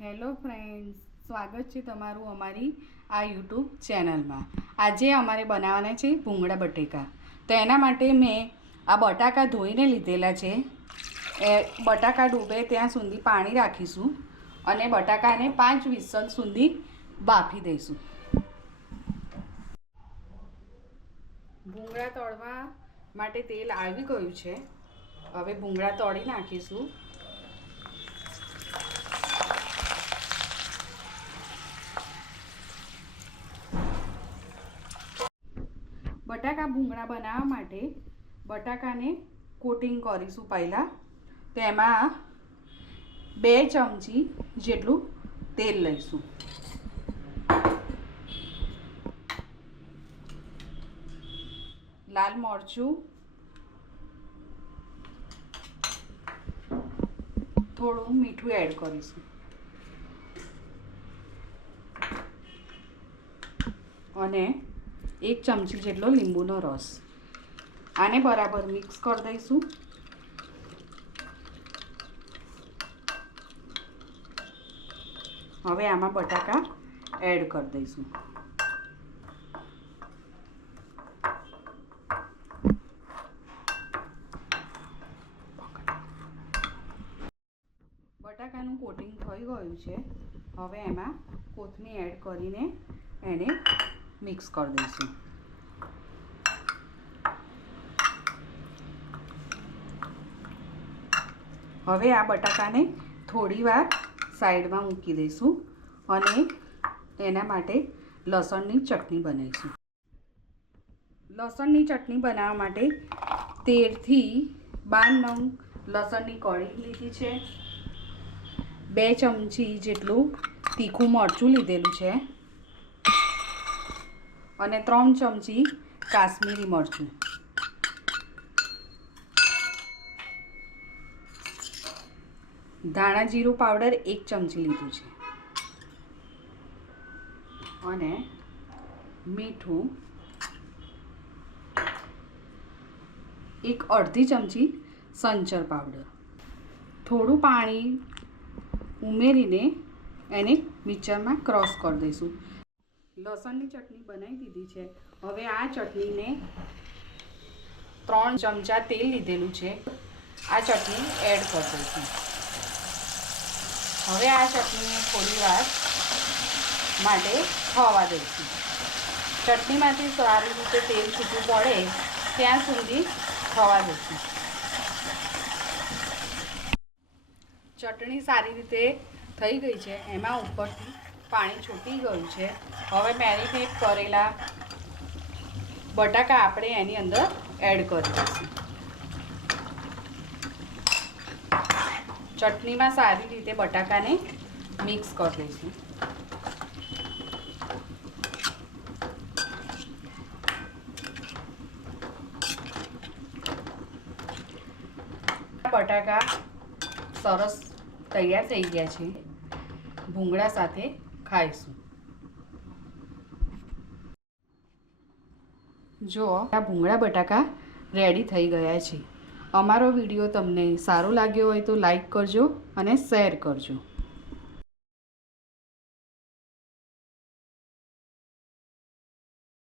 Hello friends, સ્વાગત છે તમારું અમારી આ યુટ્યુબ ચેનલમાં। આજે અમારે બનાવવાના છે ભૂંગળા બટેકા। તો એના માટે મેં આ બટાકા ધોઈને લીધેલા છે। બટાકા ડૂબે ત્યાં સુધી પાણી રાખીશું અને બટાકાને 5 વિસલ સુધી બાફી દઈશું। ભૂંગળા તળવા માટે તેલ આવી ગયું છે। હવે ભૂંગળા તળી નાખીશું। બટાકા ભૂંગળા બનાવવા માટે બટાકાને કોટિંગ કરીશું। પહેલાં તેમાં 2 ચમચી જેટલું તેલ લઈશું। લાલ મરચું, થોડું મીઠું એડ કરીશું અને 1 ચમચી જેટલો લીંબુનો રસ। આને બરાબર મિક્સ કરી દઈશું। હવે આમાં બટાકા એડ કરી દઈશું। બટાકાનું કોટિંગ થઈ ગયું છે। હવે એમાં કોથમીર એડ કરીને એને મિક્સ કરી દઈશું। હવે આ બટાકાને થોડીવાર સાઈડમાં મૂકી દઈશું અને એના માટે લસણની ચટણી બનાવીશું। લસણની ચટણી બનાવવા માટે 13 થી 12 નંગ લસણની કળી લીધી છે। 2 ચમચી જેટલું તીખું મરચું લીધેલું છે અને 3 ચમચી કાશ્મીરી મરચું। ધાણા જીરું પાવડર 1 ચમચી લીધું છે અને મીઠું 1/2 ચમચી સંચર પાવડર। થોડું પાણી ઉમેરીને એને મિક્સરમાં ક્રશ કરી દઈશું। લસણની ચટણી બનાવી દીધી છે। હવે આ ચટણીને 3 ચમચા તેલ લીધેલું છે, આ ચટણી એડ કરી દઈશું। હવે આ ચટણીને થોડીવાર માટે થવા દઈશું। ચટણીમાંથી સારી રીતે તેલ છૂટું પડે ત્યાં સુધી થવા દઈશું। ચટણી સારી રીતે થઈ ગઈ છે। એમાં ઉપરથી પાણી છૂટી ગયું છે। હવે મેરિનેટ કરેલા બટાકા આપણે એની અંદર એડ કરી દઈશું। ચટણીમાં સારી રીતે બટાકાને મિક્સ કરી દઈશું। બટાકા સરસ તૈયાર થઈ ગયા છે। ભૂંગળા સાથે ખાઈશું। જો આ ભૂંગળા બટાકા રેડી થઈ ગયા છે। અમારો વિડીયો તમને સારો લાગ્યો હોય તો લાઈક કરજો અને શેર કરજો।